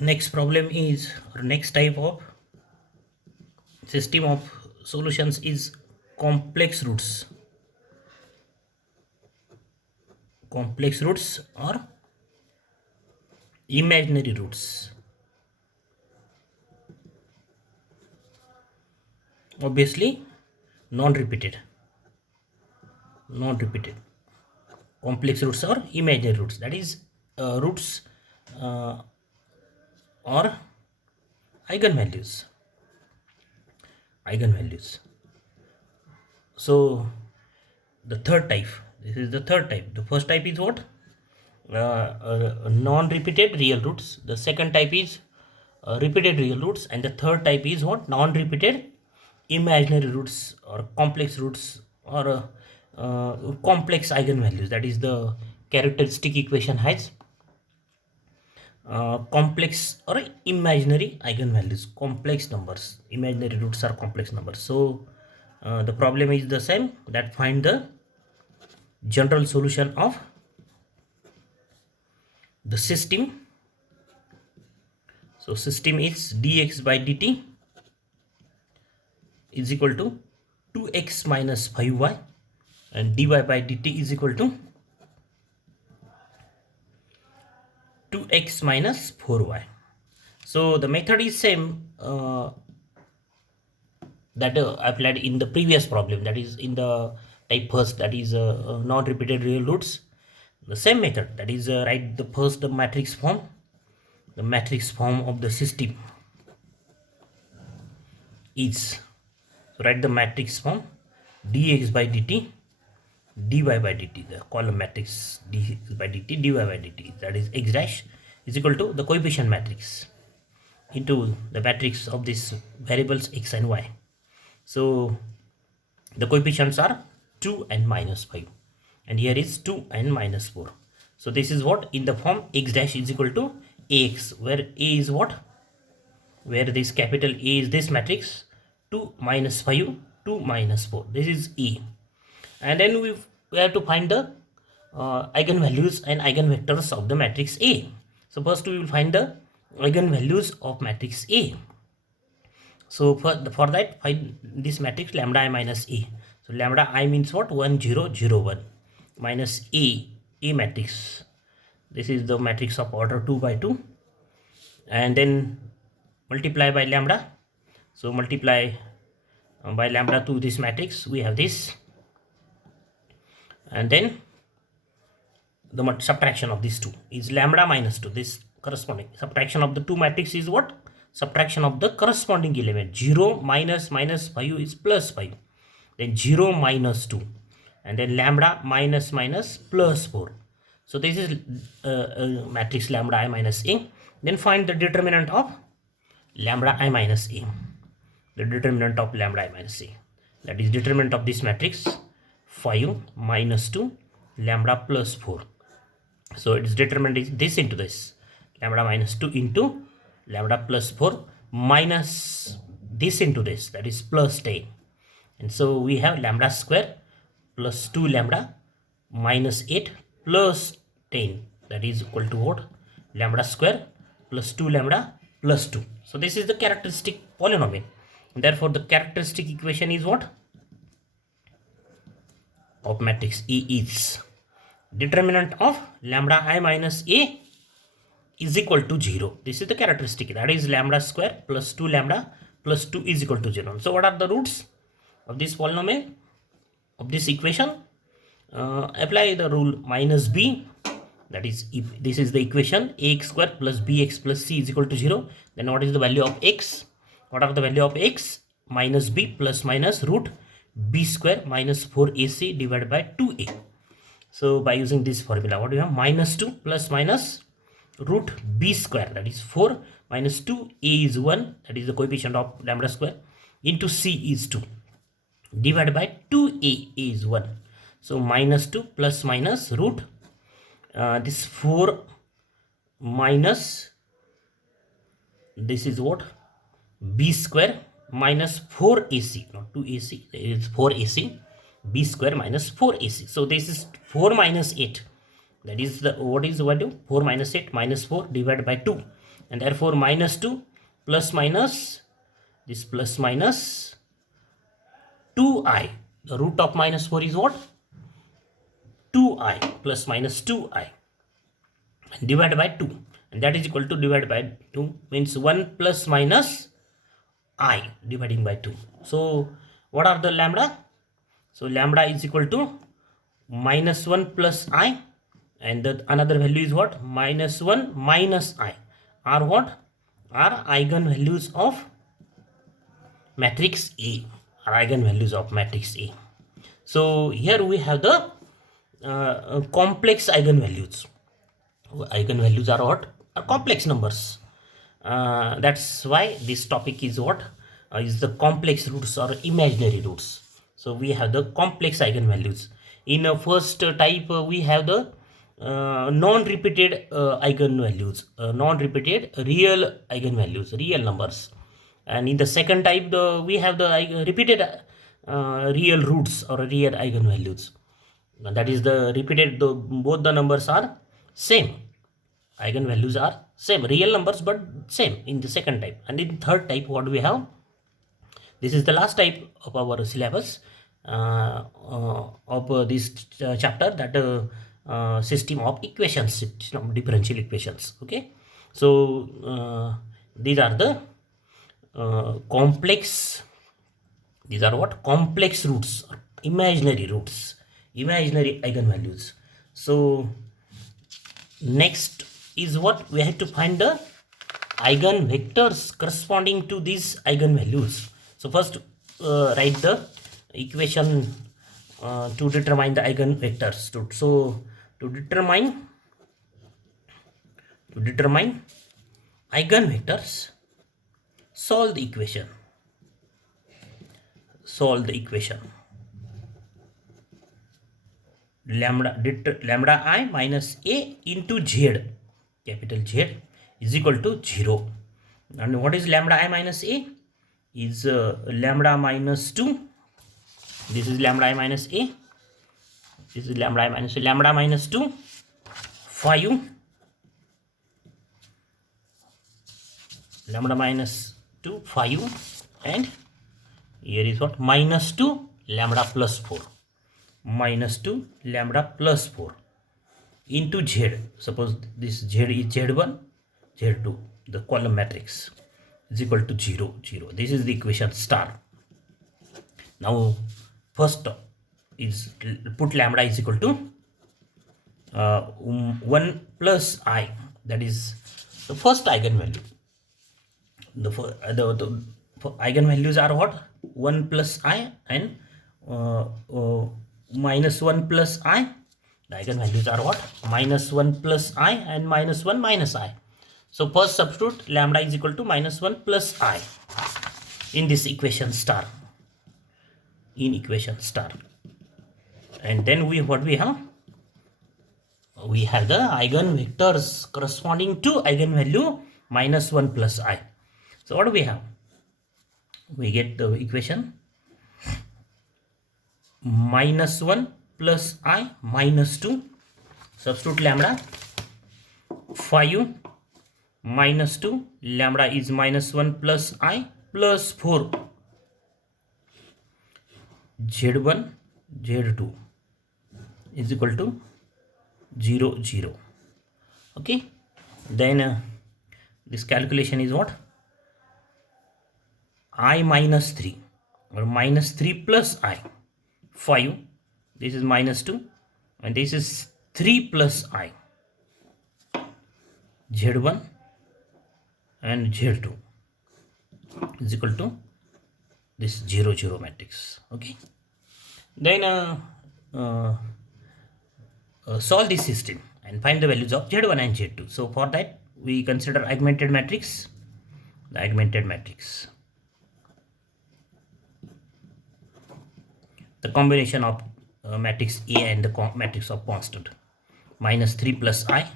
Next problem is, or next type of system of solutions is complex roots. Complex roots or imaginary roots. Obviously, non-repeated. Non-repeated. Complex roots or imaginary roots. That is, roots or eigenvalues. Eigenvalues. So, the third type. This is the third type. The first type is what? Non-repeated real roots. The second type is repeated real roots, and the third type is what? Non-repeated imaginary roots or complex roots or complex eigenvalues. That is, the characteristic equation has complex or imaginary eigenvalues, complex numbers. Imaginary roots are complex numbers. So the problem is the same, that find the general solution of the system. So system is dx by dt is equal to 2x minus 5y, and dy by dt is equal to 2x minus 4y. So the method is same that applied in the previous problem, that is in the type first, that is non-repeated real roots. The same method, that is write the first matrix form, the matrix form of the system is, so write the matrix form dx by dt dy by dt, the column matrix dx by dt dy by dt, that is x dash is equal to the coefficient matrix into the matrix of these variables x and y. So the coefficients are 2 and minus 5, and here is 2 and minus 4. So this is what in the form x dash is equal to ax, where a is what, where this capital A is this matrix, 2 minus 5, 2 minus 4, this is A. And then we have to find the eigenvalues and eigenvectors of the matrix A. So first we will find the eigenvalues of matrix A. So for that, find this matrix lambda I minus A. So lambda I means what? 1 0 0 1 minus A matrix. This is the matrix of order 2 by 2, and then multiply by lambda. So multiply by lambda to this matrix, we have this, and then the subtraction of these two is lambda minus 2. This corresponding subtraction of the two matrix is what? Subtraction of the corresponding element. 0 minus minus 5 is plus 5, then 0 minus 2, and then lambda minus minus plus 4. So this is matrix lambda I minus A. Then find the determinant of lambda I minus A. The determinant of lambda I minus A, that is determinant of this matrix 5 minus 2 lambda plus 4. So its determinant is this into this, lambda minus 2 into lambda plus 4 minus this into this, that is plus 10. And so we have lambda square plus 2 lambda minus 8 plus 10, that is equal to what? Lambda square plus 2 lambda plus 2. So this is the characteristic polynomial. And therefore the characteristic equation is what? Of matrix E is determinant of lambda I minus A is equal to 0. This is the characteristic, that is lambda square plus 2 lambda plus 2 is equal to 0. So what are the roots of this polynomial, of this equation? Apply the rule minus b, that is, if this is the equation ax square plus bx plus c is equal to 0, then what is the value of x? What are the value of x? Minus b plus minus root b square minus 4ac divided by 2a. So by using this formula, what do you have? Minus 2 plus minus root b square, that is 4 minus 2, a is 1, that is the coefficient of lambda square, into c is 2, divided by 2a is 1. So minus 2 plus minus root this 4 minus this is what? B square minus 4ac, not 2ac, it is 4ac, b square minus 4ac. So this is 4 minus 8, That is the, what is the value? 4 minus 8 minus 4 divided by 2, and therefore minus 2 plus minus this plus minus 2i. The root of minus 4 is what? 2i plus minus 2i divided by 2, and that is equal to divided by 2 means 1 plus minus I dividing by 2. So what are the lambda? So lambda is equal to minus 1 plus I, and the another value is what? Minus 1 minus I are what? Are eigenvalues of matrix A, are eigenvalues of matrix A. So here we have the complex eigenvalues. Eigenvalues are what? Are complex numbers. That's why this topic is what? Is the complex roots or imaginary roots. So we have the complex eigenvalues. In first type we have the non-repeated eigenvalues, non-repeated real eigenvalues, real numbers. And in the second type we have the repeated real roots or real eigenvalues. That is the repeated, both the numbers are same, eigenvalues are same, real numbers but same in the second type. And in third type what we have, this is the last type of our syllabus of this chapter, that system of equations, system of differential equations. Okay, so these are the complex, these are what? Complex roots, imaginary roots, imaginary eigenvalues. So next is what? We have to find the eigenvectors corresponding to these eigenvalues. So first write the equation to determine the eigenvectors. So to determine eigenvectors, solve the equation. Solve the equation. Lambda I minus A into Z, capital Z, is equal to 0. And what is lambda I minus A? Is lambda minus 2. This is lambda I minus A. This is lambda I minus A. Lambda minus 2, 5. Lambda minus 2, 5. And here is what? Minus 2 lambda plus 4. Minus 2 lambda plus 4 into Z. Suppose this Z is Z1, Z2, the column matrix is equal to 0, 0. This is the equation star. Now first is put lambda is equal to 1 plus I, that is the first eigenvalue. The eigenvalues are what? 1 plus I and minus 1 plus I. The eigenvalues are what? Minus 1 plus I and minus 1 minus I. So first substitute lambda is equal to minus 1 plus I in this equation star. In equation star. And then what we have? We have the eigenvectors corresponding to eigenvalue minus 1 plus I. So what do we have? We get the equation minus 1 plus I minus 2. Substitute lambda. 5 minus 2. Lambda is minus 1 plus I plus 4. Z1, Z2 is equal to 0, 0. Okay. Then this calculation is what? I minus 3 or minus 3 plus I. 5. This is minus 2 and this is 3 plus I. Z1 and Z2 is equal to this 0, 0 matrix. Okay. Then solve this system and find the values of Z1 and Z2. So for that we consider augmented matrix. The augmented matrix, the combination of matrix A and the matrix of constant. Minus 3 plus I,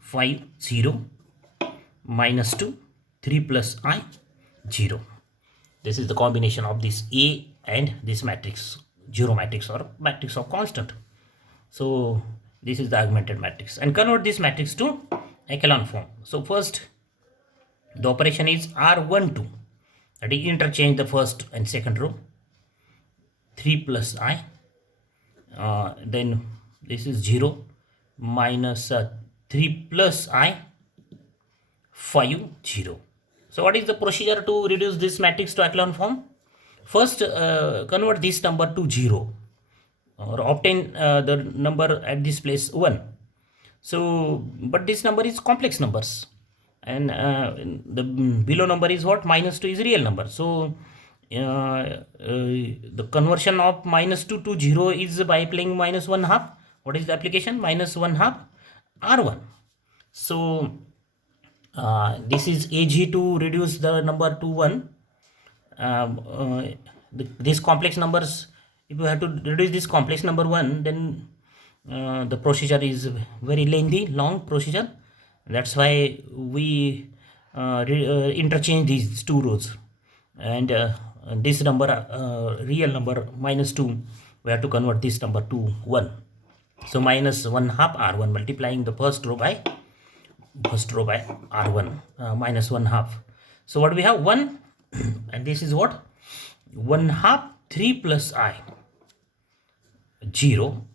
5, 0. Minus 2, 3 plus I, 0. This is the combination of this A and this matrix, 0 matrix or matrix of constant. So This is the augmented matrix, and convert this matrix to echelon form. So first the operation is R12, that is interchange the first and second row, 3 plus I, then this is 0 minus 3 plus I, 5, 0. So what is the procedure to reduce this matrix to echelon form? First convert this number to 0, or obtain the number at this place 1. So but this number is complex numbers, and the below number is what? Minus 2 is real number. So the conversion of minus 2 to 0 is by applying minus 1 half. What is the application? Minus 1 half R1. So this is AG to reduce the number to 1. These complex numbers, if you have to reduce this complex number 1, then the procedure is very lengthy, long procedure. That's why we interchange these two rows, and this number, real number minus 2, we have to convert this number to 1. So minus 1 half R1, multiplying the first row by R1, minus 1 half. So what we have? 1 and this is what? 1 half 3 plus I, 0,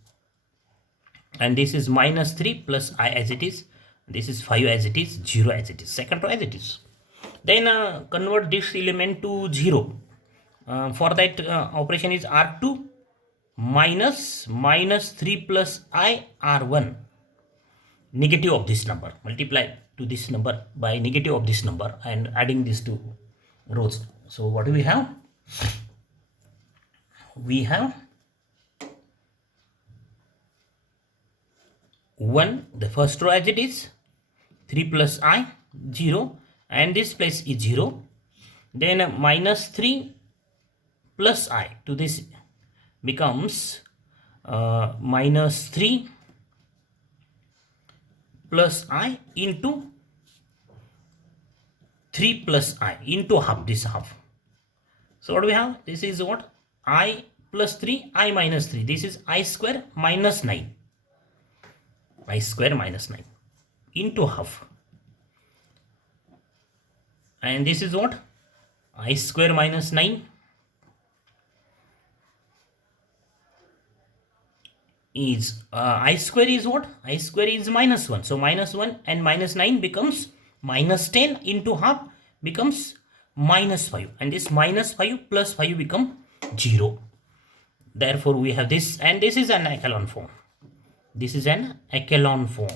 and this is minus 3 plus I as it is, this is 5 as it is, 0 as it is, second row as it is. Then convert this element to 0. For that operation is R2 minus 3 plus I R1, negative of this number, multiply to this number by negative of this number and adding these two rows. So what do we have? We have 1, the first row as it is, 3 plus I, 0, and this place is 0. Then minus 3 plus I to this becomes minus 3 plus I into 3 plus I into half, this half. So what do we have? This is what? I plus 3, I minus 3. This is I square minus 9. I square minus 9 into half. And this is what? I square minus 9 is I square is what? I square is minus 1. So minus 1 and minus 9 becomes minus 10 into half becomes minus 5. And this minus 5 plus 5 become 0. Therefore we have this, and this is an echelon form. This is an echelon form.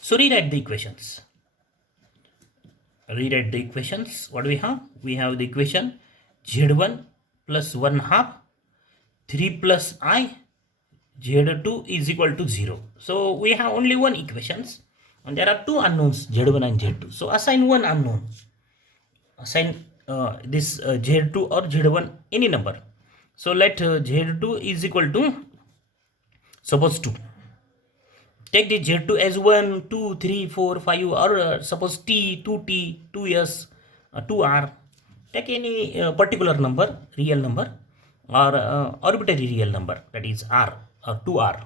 So rewrite the equations. Rewrite the equations. What do we have? We have the equation Z1 plus 1 half 3 plus I, Z2 is equal to 0. So we have only one equations, and there are two unknowns, Z1 and Z2. So assign one unknown. Assign this Z2 or Z1 any number. So let Z2 is equal to, suppose 2. Take the Z2 as 1, 2, 3, 4, 5, or suppose T, 2T, 2S, 2R. Take any particular number, real number, or arbitrary real number, that is R or 2R.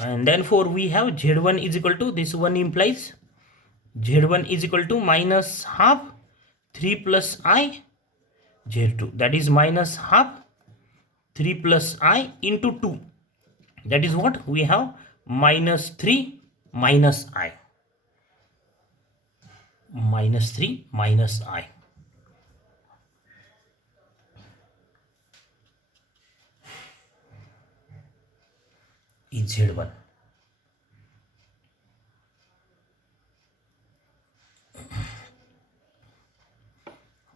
And therefore we have Z1 is equal to, this one implies Z1 is equal to minus half 3 plus I Z2, that is minus half 3 plus I into 2. That is what we have, minus 3 minus I. Minus 3 minus I. Is Z1.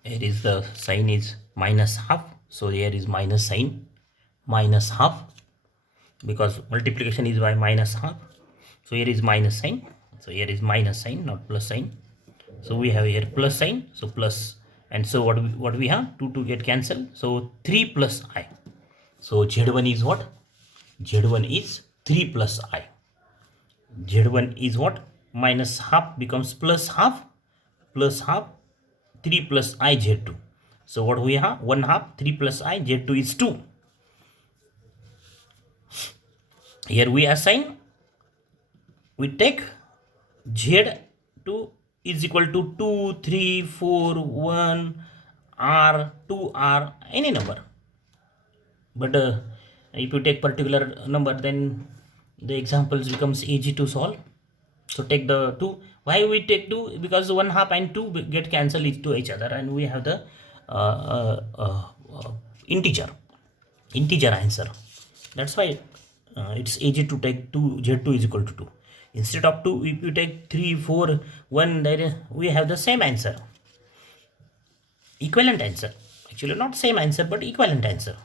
Here is the sign is minus half. So here is minus sign, minus half, because multiplication is by minus half. So here is minus sign. So here is minus sign, not plus sign. So we have here plus sign. So plus, and so what we have? 2 get cancelled. So 3 plus I. So Z1 is what? Z1 is 3 plus I. Z1 is what? Minus half becomes plus half, 3 plus I Z2. So what we have? 1 half 3 plus I Z2 is 2. Here we assign, we take Z2 is equal to 2, 3, 4, 1, R, 2R, any number. But if you take particular number, then the examples becomes easy to solve. So take the 2. Why we take 2? Because 1 half and 2 get cancelled to each other, and we have the integer answer. That's why it's easy to take 2, Z2 is equal to 2. Instead of 2, if you take 3, 4, 1, then we have the same answer. Equivalent answer. Actually not same answer, but equivalent answer.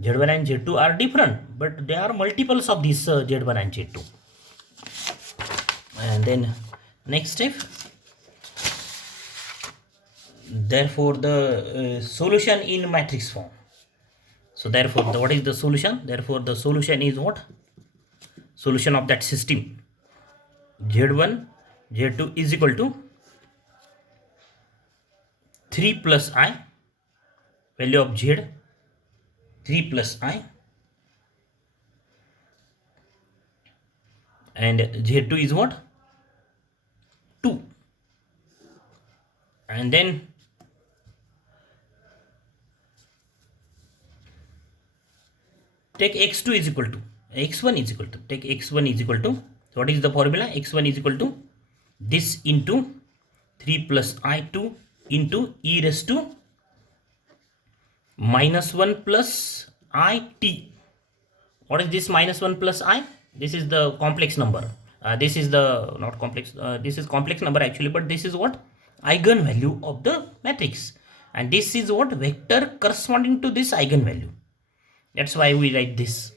Z1 and Z2 are different, but they are multiples of this Z1 and Z2. And then next step, therefore the solution in matrix form. So therefore what is the solution? Therefore the solution is what? Solution of that system, Z1 Z2 is equal to 3 plus I, value of Z 3 plus I, and Z2 is what? 2. And then take x2 is equal to x1 is equal to, take x1 is equal to, what is the formula? X1 is equal to this into 3 plus I2 into e raised to minus 1 plus it. What is this minus 1 plus I? This is the complex number. This is the not complex, this is complex number actually, but this is what? Eigenvalue of the matrix, and this is what? Vector corresponding to this eigenvalue. That's why we write this,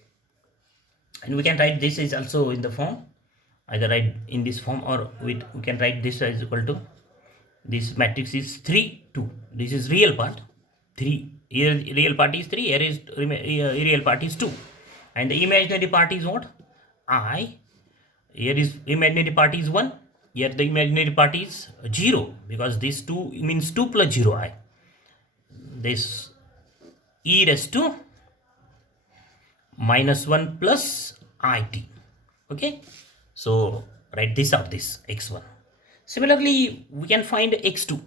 and we can write this is also in the form, either write in this form, or we can write this as equal to, this matrix is 3, 2. This is real part 3. Here real part is 3. Here is real part is 2, and the imaginary part is what? I. Here is imaginary part is 1. Here the imaginary part is 0, because this 2 means 2 plus 0 I. This e raised to minus 1 plus it. Okay, so write this out, this x1. Similarly we can find x2.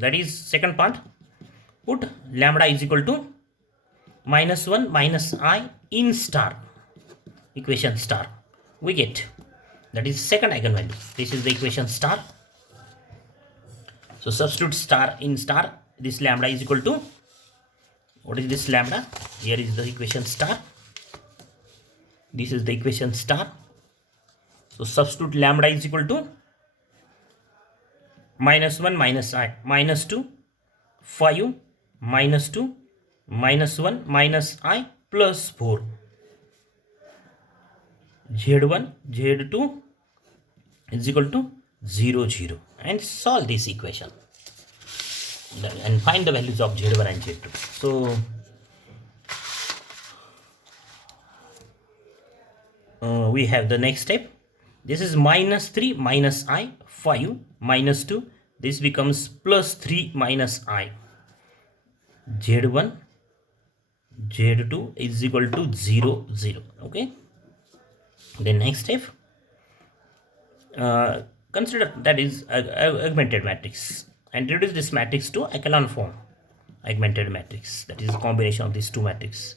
That is second part. Put lambda is equal to minus 1 minus I in star, equation star, we get, that is second eigenvalue. This is the equation star. So substitute star in star. This lambda is equal to, what is this lambda? Here is the equation star. This is the equation star. So substitute lambda is equal to minus 1 minus I, minus 2, 5, minus 2, minus 1 minus I plus 4. Z1 Z2 is equal to 0, 0, and solve this equation and find the values of Z1 and Z2. So we have the next step. This is minus 3 minus I, 5 minus 2. This becomes plus 3 minus I. Z1 Z2 is equal to 0, 0. Okay. The next step, consider that is augmented matrix, and reduce this matrix to echelon form. Augmented matrix, that is a combination of these two matrices.